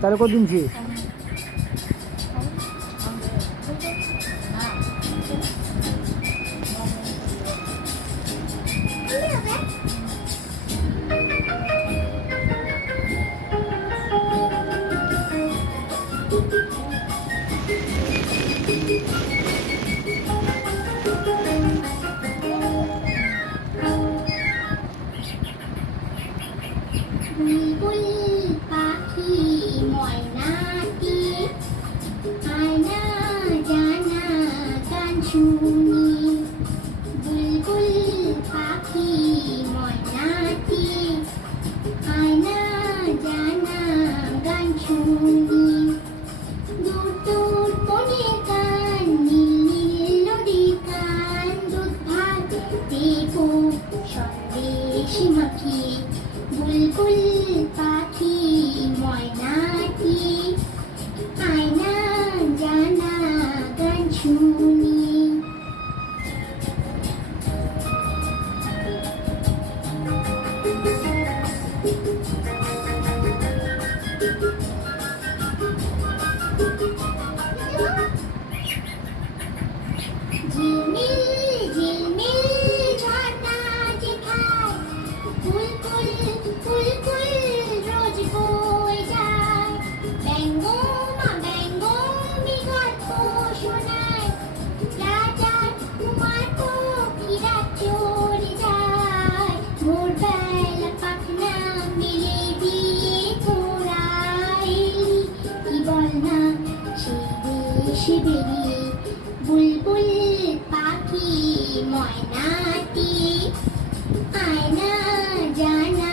তাহলে কদিন ছিস? বুলবুল পাখি ময়নাটি আয়না জানা গান শুনি। বুলবুল পাখি ময়নাটি আয়না জানা গান শুনি। দূর দূর বনে গান নীল নীল নদীর গান দুধ ভাত দেব সন্দেশ মাখিয়ে। বুলবুল পাখি ময়নাটি আয়না জানা গান শুনি। ঝিলমিল ঝিলমিল ঝর্ণা যেখায় বুলবুল বুলবুল রোজ বয়ে যায়। ব্যঙ্গমা ব্যঙ্গমি গল্প শোনায়। রাজার কুমার পক্ষীরা চড়ে যায়। ভোরবেলা পাখনা মেলে দিয়ে তোরাই কি বল না সেই দেশে বেরিয়ে। বুলবুল পাখি ময়নাটি আয়না জানা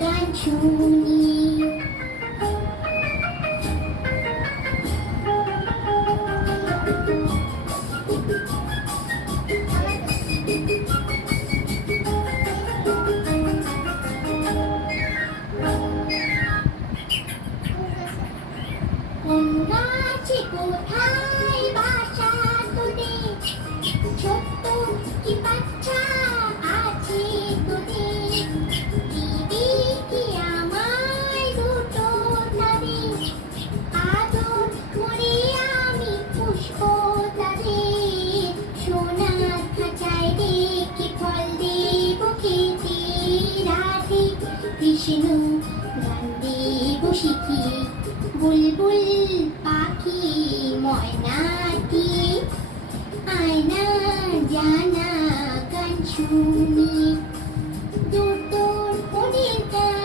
গান শুনি। কোন গাছে কোথায় বাসা তোদের? ছোট্ট কি বাচ্চা আছে তোদের? দিদি কি আমায় দুটো তাদের? আদর করে আমি পুষ্প তাদের। সোনার খাঁচায় রেখে ফল দেব খেতে। রাধে কৃষ্ণ গান দেব শিখিয়ে। বুলবুল পাখি ময়নাটি আয়না জানা গান শুনি। দূর দূর বনের গান